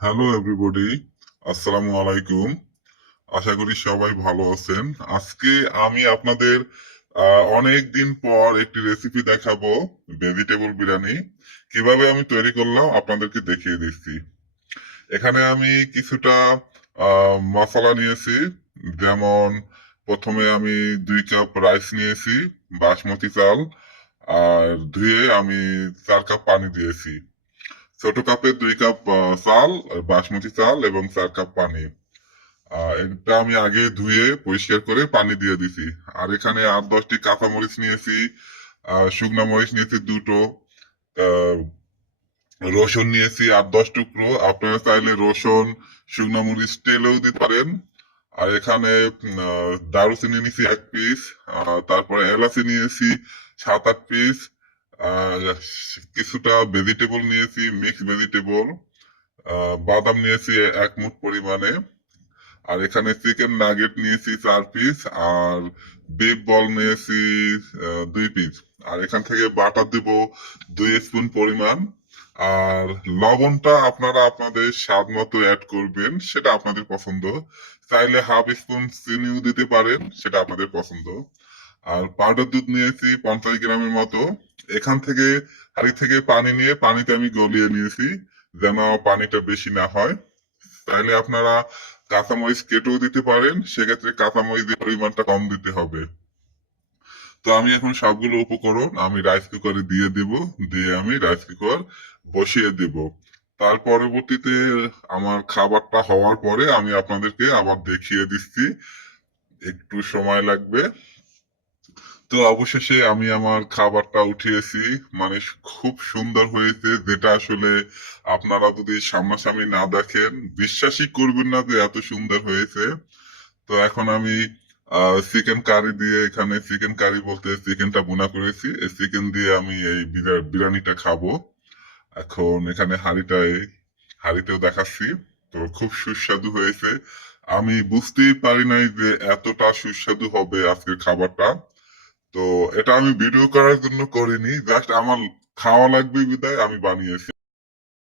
Hello everybody আসসালামু আলাইকুম আশা করি সবাই ভালো আছেন। আজকে আমি আপনাদের অনেক দিন পর একটি রেসিপি দেখাবো ভেজিটেবল বিরিয়ানি। কীভাবে আমি তৈরি করলাম আপনাদেরকে দেখিয়ে দিচ্ছি। এখানে আমি কিছুটা মশলা নিয়েছি। যেমন, প্রথমে আমি দুই কাপ রাইস নিয়েছি, বাসমতি চাল। আর ধুয়ে আমি চার কাপ পানি দিয়েছি। ছোট কাপে দুই কাপ চাল বাসমতি চাল এবং চার কাপ পানি। এটা আমি আগে ধুয়ে পরিষ্কার করে পানি দিয়ে দিছি। আর এখানে আট দশটি কাঁচামরিচ নিয়েছি আহ, শুকনা মরিচ নিয়েছি দুটো রসুন নিয়েছি আট দশ টুকরো। আপনারা চাইলে রসুন শুকনা মরিচ তেলেও দিতে পারেন। আর এখানে দারুচিনি নিয়েছি এক পিস তারপরে এলাচি নিয়েছি সাত আট পিস। কিছুটা ভেজিটেবল নিয়েছি মিক্স ভেজিটেবল বাদাম নিয়েছি এক মুঠ পরিমাণে, আর এখানে চিকেন নাগেট নিয়েছি চার পিস আর বিফ বল নিয়েছি দুই পিস আর এখান থেকে বাটার দিব দুই স্পুন পরিমাণ, আর লবণটা আপনারা আপনাদের স্বাদ মতো অ্যাড করবেন, সেটা আপনাদের পছন্দ, চাইলে হাফ স্পুন চিনিও দিতে পারেন, সেটা আপনাদের পছন্দ। আর পাউডার দুধ নিয়েছি পঞ্চাশ গ্রামের মতো। এখান থেকে হাড়ি থেকে পানি নিয়ে পানিতে আমি গলিয়ে নিয়েছি যেন পানিটা বেশি না হয়। তাহলে আপনারা কাঁচামরিচ কেটেও দিতে পারেন, সেক্ষেত্রে কাঁচামরিচের পরিমাণটা কম দিতে হবে। তো আমি এখন সবগুলো উপকরণ আমি রাইস কুকারে দিয়ে দেব, দিয়ে আমি রাইস কুকার বসিয়ে দেব। তার পরবর্তীতে আমার খাবারটা হওয়ার পরে আমি আপনাদেরকে আবার দেখিয়ে দিচ্ছি। একটু সময় লাগবে। তো অবশেষে আমি আমার খাবারটা উঠিয়েছি। মানে খুব সুন্দর হয়েছে, যেটা আসলে আপনারা যদি সামনাসামনি না দেখেন, বিশ্বাসই করবেন না যে এত সুন্দর হয়েছে। তো এখন আমি চিকেন কারি দিয়ে এখানে চিকেন কারি বলতে চিকেনটা বোনা করেছি। এই চিকেন দিয়ে আমি এই বিরা- বিরিয়ানিটা খাব। এখন এখানে হাঁড়িটায় হাঁড়িতেও দেখাচ্ছি। তো খুব সুস্বাদু হয়েছে। আমি বুঝতেই পারি নাই যে এতটা সুস্বাদু হবে আজকের খাবারটা। তো এটা আমি ভিডিও করার জন্য করিনি জাস্ট আমার খাওয়া লাগবে বিদায় আমি বানিয়েছি।